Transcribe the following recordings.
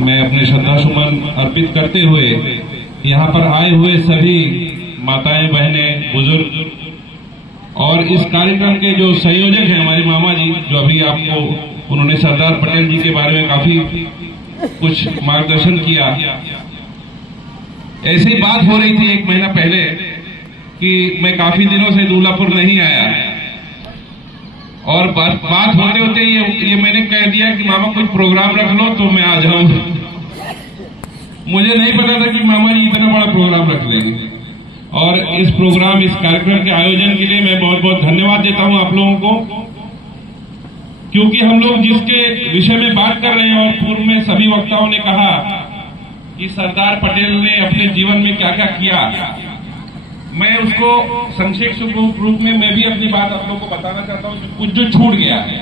मैं अपने श्रद्धासुमन अर्पित करते हुए यहाँ पर आए हुए सभी माताएं, बहनें, बुजुर्ग और इस कार्यक्रम के जो संयोजक हैं हमारे मामा जी, जो अभी आपको उन्होंने सरदार पटेल जी के बारे में काफी कुछ मार्गदर्शन किया। ऐसी बात हो रही थी 1 महीना पहले कि मैं काफी दिनों से दूल्हापुर नहीं आया और बात होते होते ये मैंने कह दिया कि मामा कुछ प्रोग्राम रख लो तो मैं आ जाऊं। मुझे नहीं पता था कि मामा जी इतना बड़ा प्रोग्राम रख लेंगे। और इस कार्यक्रम के आयोजन के लिए मैं बहुत बहुत धन्यवाद देता हूं आप लोगों को, क्योंकि हम लोग जिसके विषय में बात कर रहे हैं और पूर्व में सभी वक्ताओं ने कहा कि सरदार पटेल ने अपने जीवन में क्या क्या किया, मैं उसको संक्षिप्त रूप में मैं भी अपनी बात आप लोगों को बताना चाहता हूं। कुछ जो छूट गया है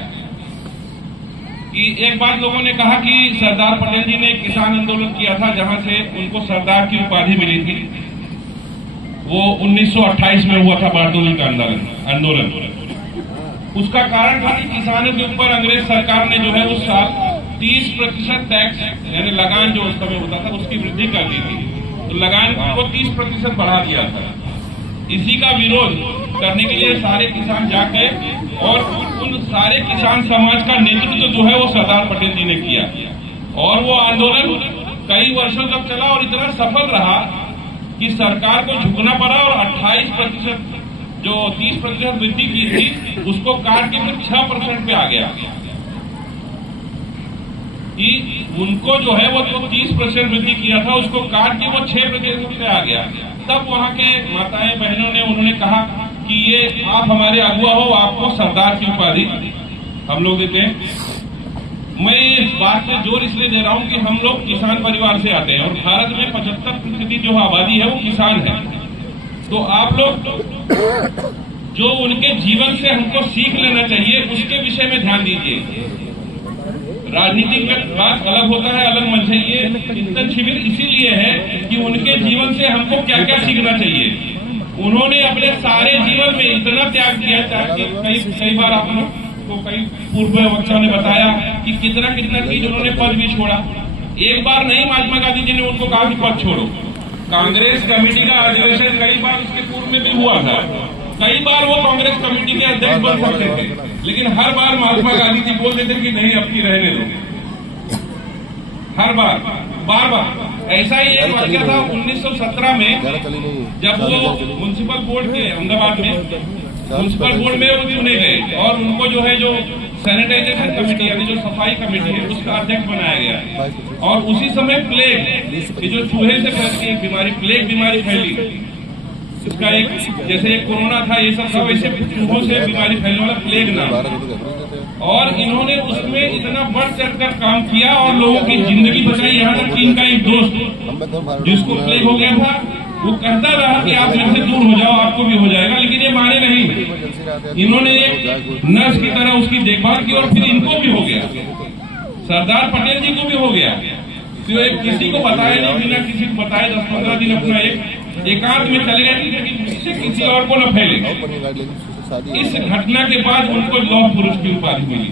कि एक बात लोगों ने कहा कि सरदार पटेल जी ने किसान आंदोलन किया था, जहां से उनको सरदार की उपाधि मिली थी। वो 1928 में हुआ था बारडोली का आंदोलन। उसका कारण था कि किसानों के ऊपर अंग्रेज सरकार ने जो है उस साल 30% टैक्स यानी लगान जो उस समय होता था उसकी वृद्धि कर दी थी। तो लगान को 30% बढ़ा दिया था। इसी का विरोध करने के लिए सारे किसान जाके और उन सारे किसान समाज का नेतृत्व जो है वो सरदार पटेल जी ने किया और वो आंदोलन कई वर्षों तक चला और इतना सफल रहा कि सरकार को झुकना पड़ा और 28% जो 30% वृद्धि की थी उसको काट के फिर 6% पे आ गया कि उनको जो है वो 30% वृद्धि किया था उसको काट के वो 6% पे आ गया। तब वहां के माताएं बहनों ने उन्होंने कहा कि ये आप हमारे अगुआ हो, आपको सरदार की उपाधि हम लोग देते हैं। मैं इस बात से जोर इसलिए दे रहा हूं कि हम लोग किसान परिवार से आते हैं और भारत में 75% जो आबादी है वो किसान है। तो आप लोग जो उनके जीवन से हमको सीख लेना चाहिए उसके विषय में ध्यान दीजिए। राजनीति का बात अलग होता है, अलग मंच है। ये चिंतन शिविर इसीलिए है कि उनके जीवन से हमको क्या क्या सीखना चाहिए। उन्होंने अपने सारे जीवन में इतना त्याग किया था कि कई बार आप लोग को कई पूर्व वक्ताओं ने बताया कि कितना चीज उन्होंने पद भी छोड़ा। एक बार नहीं, महात्मा गांधी जी ने उनको कहा कि पद छोड़ो। कांग्रेस कमेटी का अधिवेशन कई बार उसके पूर्व में भी हुआ था। कई बार वो कांग्रेस कमेटी के अध्यक्ष बन सकते थे, लेकिन हर बार महात्मा गांधी जी बोल देते कि नहीं, अब की रहने दो। हर बार ऐसा ही एक वाक्य था 1917 में, जब वो म्युनिसिपल बोर्ड के अहमदाबाद में म्युनिसिपल बोर्ड में वो चुने गए और उनको जो है जो सैनिटाइजेशन कमेटी यानी जो सफाई कमेटी है उसका अध्यक्ष बनाया गया। और उसी समय प्लेग, जो चूहे से फैलती बीमारी, प्लेग बीमारी फैली। इसका एक जैसे एक कोरोना था, ये सब वैसे चूहों से बीमारी फैलने वाला प्लेग नाम। और इन्होंने उसमें इतना बढ़ चढ़कर काम किया और लोगों की जिंदगी बचाई। यहाँ तक कि इनका एक दोस्त जिसको प्लेग हो गया था वो कहता रहा कि आप मेरे से दूर हो जाओ, आपको भी हो जाएगा, लेकिन ये माने नहीं। इन्होंने एक नर्स की तरह उसकी देखभाल की और फिर इनको भी हो गया, सरदार पटेल जी को भी हो गया। तो एक किसी को बताया नहीं, बिना किसी को बताए 10-15 दिन अपना एकांत में चले गए, लेकिन इससे किसी और को न फैले। इस घटना के बाद उनको लौह पुरुष की उपाधि मिली।